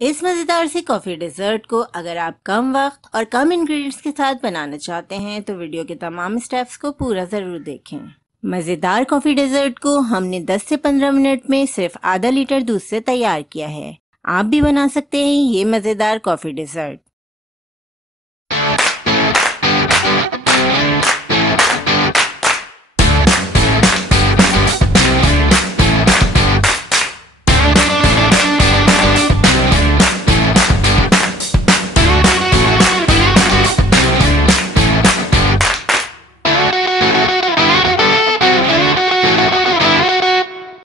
इस मज़ेदार सी coffee desert को अगर आप कम वक्त और कम इंग्रेडिएंट्स के साथ बनाना चाहते हैं तो वीडियो के तमाम स्टेप्स को पूरा ज़रूर देखें। मज़ेदार कॉफ़ी डेजर्ट को हमने 10 से 15 मिनट में सिर्फ आधा लीटर दूध से तैयार किया है। आप भी बना सकते हैं ये मज़ेदार कॉफ़ी डेजर्ट।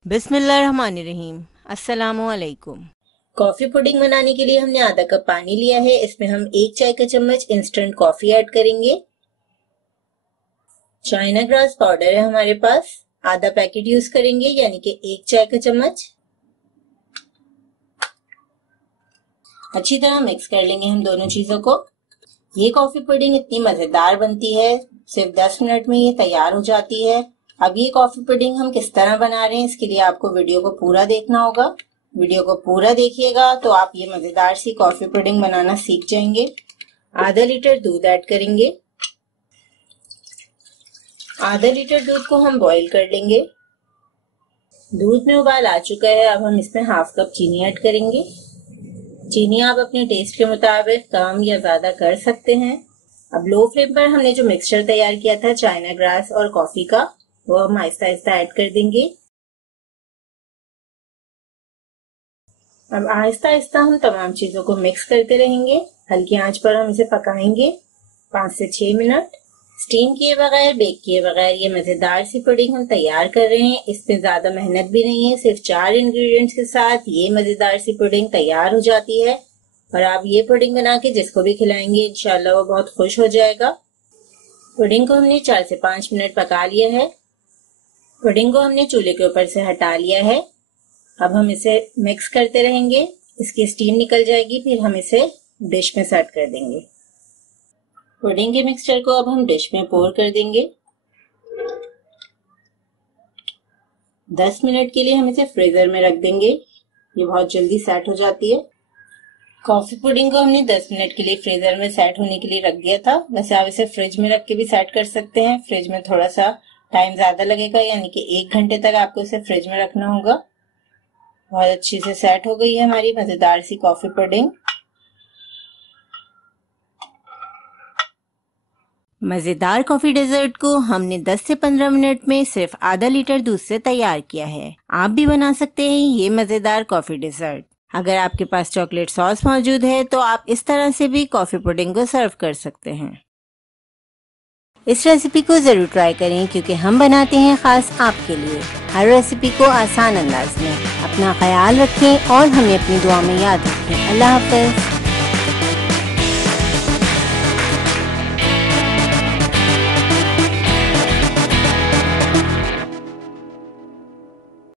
बिस्मिल्लाहिर्रहमानिर्रहीम। अस्सलामु अलैकुम। कॉफी पुडिंग बनाने के लिए हमने आधा कप पानी लिया है। इसमें हम 1 चाय का चम्मच इंस्टेंट कॉफी ऐड करेंगे। चाइना ग्रास पाउडर है हमारे पास, आधा पैकेट यूज करेंगे यानी कि 1 चाय का चम्मच। अच्छी तरह मिक्स कर लेंगे हम दोनों चीजों को। ये कॉफी पुडिंग इतनी मजेदार बनती है, सिर्फ 10 मिनट में ये तैयार हो जाती है। अब ये कॉफी पुडिंग हम किस तरह बना रहे हैं इसके लिए आपको वीडियो को पूरा देखना होगा। वीडियो को पूरा देखिएगा तो आप ये मजेदार सी कॉफी पुडिंग बनाना सीख जाएंगे। आधा लीटर दूध ऐड करेंगे। आधा लीटर दूध को हम बॉईल कर लेंगे। दूध में उबाल आ चुका है। अब हम इसमें हाफ कप चीनी ऐड करेंगे। चीनी आप अपने टेस्ट के मुताबिक कम या ज्यादा कर सकते हैं। अब लो फ्लेम पर हमने जो मिक्सचर तैयार किया था चाइना ग्रास और कॉफी का, वो हम आहिस्ता आहिस्ता ऐड कर देंगे। अब आहिस्ता आहिस्ता हम तमाम चीजों को मिक्स करते रहेंगे। हल्की आंच पर हम इसे पकाएंगे 5 से 6 मिनट। स्टीम किए बगैर, बेक किए बगैर ये मजेदार सी पुडिंग हम तैयार कर रहे हैं। इसमें ज्यादा मेहनत भी नहीं है, सिर्फ 4 इंग्रेडिएंट्स के साथ ये मजेदार सी पुडिंग तैयार हो जाती है। और आप ये पुडिंग बना के जिसको भी खिलाएंगे इंशाल्लाह वो बहुत खुश हो जाएगा। पुडिंग को हमने 4 से 5 मिनट पका लिया है। पुडिंग को हमने चूल्हे के ऊपर से हटा लिया है। अब हम इसे मिक्स करते रहेंगे, इसकी स्टीम निकल जाएगी, फिर हम इसे डिश में सर्व कर देंगे। पुडिंग के मिक्सचर को अब हम डिश में पोर कर देंगे। 10 मिनट के लिए हम इसे फ्रीजर में रख देंगे, ये बहुत जल्दी सेट हो जाती है। कॉफी पुडिंग को हमने 10 मिनट के लिए फ्रीजर में सेट होने के लिए रख दिया था। वैसे आप इसे फ्रिज में रख के भी सेट कर सकते हैं। फ्रिज में थोड़ा सा टाइम ज्यादा लगेगा, यानी कि 1 घंटे तक आपको इसे फ्रिज में रखना होगा। बहुत अच्छी से सेट हो गई है हमारी मजेदार सी कॉफी पुडिंग। मजेदार कॉफी डेजर्ट को हमने 10 से 15 मिनट में सिर्फ आधा लीटर दूध से तैयार किया है। आप भी बना सकते हैं ये मजेदार कॉफी डेजर्ट। अगर आपके पास चॉकलेट सॉस मौजूद है तो आप इस तरह से भी कॉफी पुडिंग को सर्व कर सकते हैं। इस रेसिपी को जरूर ट्राई करें क्योंकि हम बनाते हैं खास आपके लिए हर रेसिपी को आसान अंदाज में। अपना ख्याल रखें और हमें अपनी दुआ में याद रखें। अल्लाह हाफ़िज़।